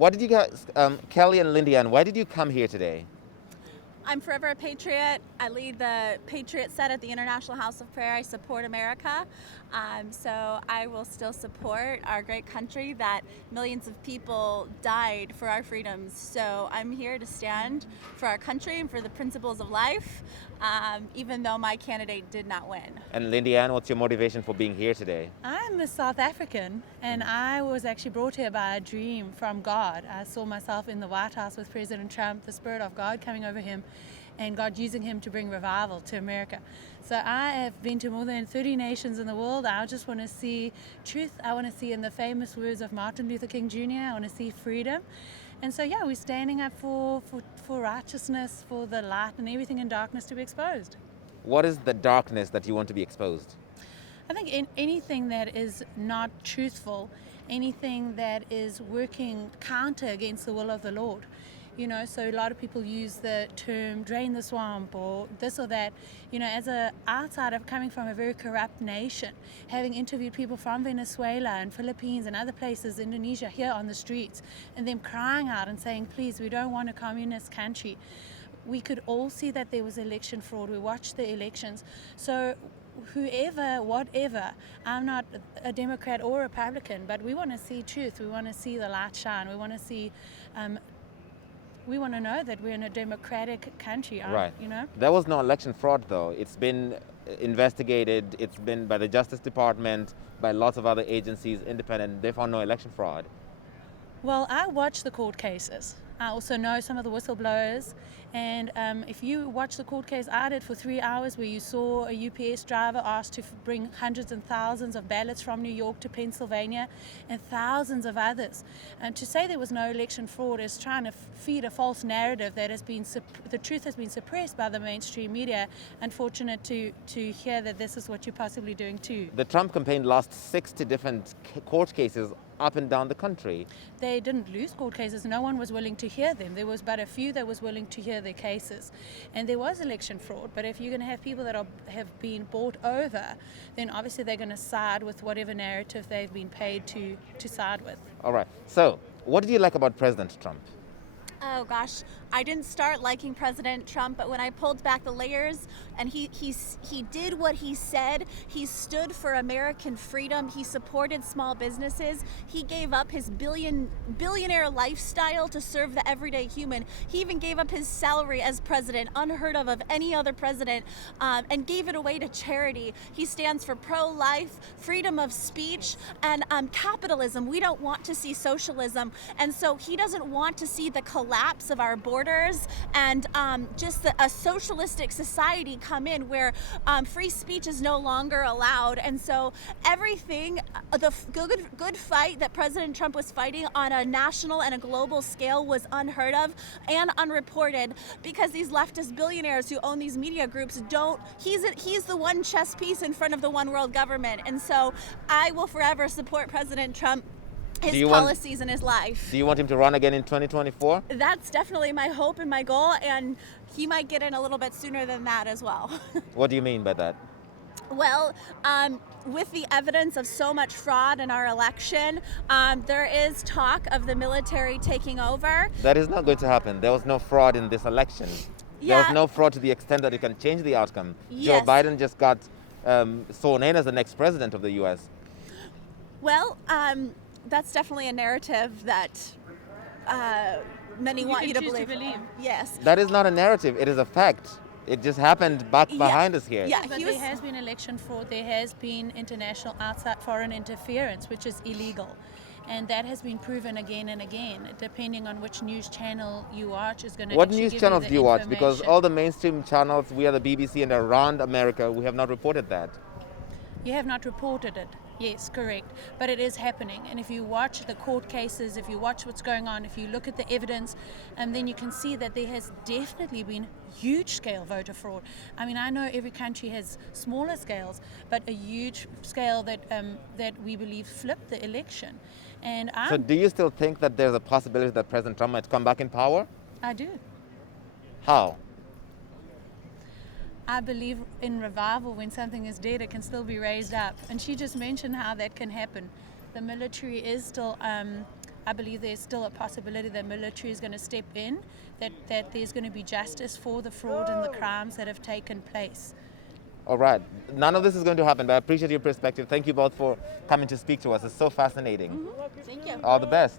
What did you guys, Kelly and Lindy-Ann, why did you come here today? I'm forever a patriot. I lead the Patriot Set at the International House of Prayer. I support America. So I will still support our great country that millions of people died for our freedoms. So I'm here to stand for our country and for the principles of life, even though my candidate did not win. And Lindy-Ann, what's your motivation for being here today? I'm a South African, and I was actually brought here by a dream from God. I saw myself in the White House with President Trump, the Spirit of God coming over him, and God using him to bring revival to America. So I have been to more than 30 nations in the world. I just want to see truth. I want to see, in the famous words of Martin Luther King Jr., I want to see freedom. And so, yeah, we're standing up for righteousness, for the light and everything in darkness to be exposed. What is the darkness that you want to be exposed? I think anything that is not truthful, anything that is working counter against the will of the Lord. You know, so a lot of people use the term drain the swamp or this or that. You know, as an outsider coming from a very corrupt nation, having interviewed people from Venezuela and Philippines and other places, Indonesia, here on the streets, and them crying out and saying, please, we don't want a communist country. We could all see that there was election fraud. We watched the elections. So whoever, whatever, I'm not a Democrat or Republican, but we want to see truth. We want to see the light shine. We want to see... we want to know that we're in a democratic country, Right. You know? There was no election fraud, though. It's been investigated. It's been by the Justice Department, by lots of other agencies, independent. They found no election fraud. Well, I watch the court cases. I also know some of the whistleblowers. And if you watch the court case, I did for 3 hours, where you saw a UPS driver asked to bring hundreds and thousands of ballots from New York to Pennsylvania and thousands of others. And to say there was no election fraud is trying to feed a false narrative that has been, the truth has been suppressed by the mainstream media. Unfortunate to hear that this is what you're possibly doing too. The Trump campaign lost 60 different court cases up and down the country. They didn't lose court cases. No one was willing to hear them. There was but a few that was willing to hear their cases. And there was election fraud. But if you're going to have people that have been bought over, then obviously they're going to side with whatever narrative they've been paid to side with. All right. So, what did you like about President Trump? Oh gosh, I didn't start liking President Trump, but when I pulled back the layers and he did what he said, he stood for American freedom, he supported small businesses, he gave up his billionaire lifestyle to serve the everyday human. He even gave up his salary as president, unheard of any other president, and gave it away to charity. He stands for pro-life, freedom of speech, and capitalism. We don't want to see socialism, and so he doesn't want to see the collapse of our borders and just a socialistic society come in where free speech is no longer allowed. And so everything, the good fight that President Trump was fighting on a national and a global scale was unheard of and unreported, because these leftist billionaires who own these media groups he's the one chess piece in front of the one world government. And so I will forever support President Trump, his policies and his life. Do you want him to run again in 2024? That's definitely my hope and my goal, and he might get in a little bit sooner than that as well. What do you mean by that? Well, with the evidence of so much fraud in our election, there is talk of the military taking over. That is not going to happen. There was no fraud in this election. Yeah. There was no fraud to the extent that it can change the outcome. Yes. Joe Biden just got sworn in as the next president of the U.S. Well, that's definitely a narrative that many want you to believe. Yes. That is not a narrative. It is a fact. It just happened back behind us here. Yeah, But there has been election fraud. There has been international outside foreign interference, which is illegal. And that has been proven again and again. Depending on which news channel you watch is going to What news channels do you watch? Because all the mainstream channels, we are the BBC and around America, we have not reported that. You have not reported it. Yes, correct. But it is happening. And if you watch the court cases, if you watch what's going on, if you look at the evidence, and then you can see that there has definitely been huge scale voter fraud. I mean, I know every country has smaller scales, but a huge scale that we believe flipped the election. And So do you still think that there's a possibility that President Trump might come back in power? I do. How? I believe in revival. When something is dead, it can still be raised up. And she just mentioned how that can happen. The military is still, I believe there's still a possibility that military is going to step in, that there's going to be justice for the fraud and the crimes that have taken place. All right. None of this is going to happen, but I appreciate your perspective. Thank you both for coming to speak to us. It's so fascinating. Thank you. All the best.